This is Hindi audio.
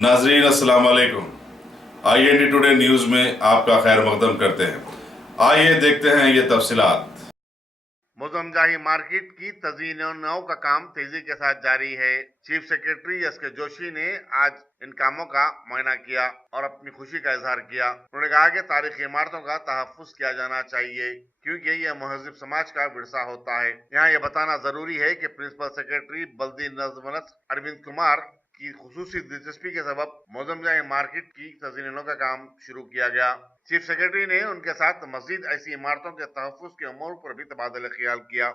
नाजरीन अस्सलाम वालेकुम। IND टुडे न्यूज़ में आपका खैर मकदम करते हैं। आइए देखते हैं ये तफसीलात। मोजमजाही मार्केट की तज़ीन नौ का काम तेजी के साथ जारी है। चीफ सेक्रेटरी SK जोशी ने आज इन कामों का मुआयना किया और अपनी खुशी का इजहार किया। उन्होंने कहा कि तारीखी इमारतों का तहफ्फुज किया जाना चाहिए क्योंकि यह महजिब समाज का विरसा होता है। यहाँ यह बताना जरूरी है कि प्रिंसिपल सेक्रेटरी बल्दी नज़्म अरविंद कुमार की खुसूसी दिलचस्पी के सबब मोजमजाही मार्केट की तज़ीनों का काम शुरू किया गया। चीफ सेक्रेटरी ने उनके साथ मजीद ऐसी इमारतों के तहफ्फुज के अमूर पर भी तबादला ख्याल किया।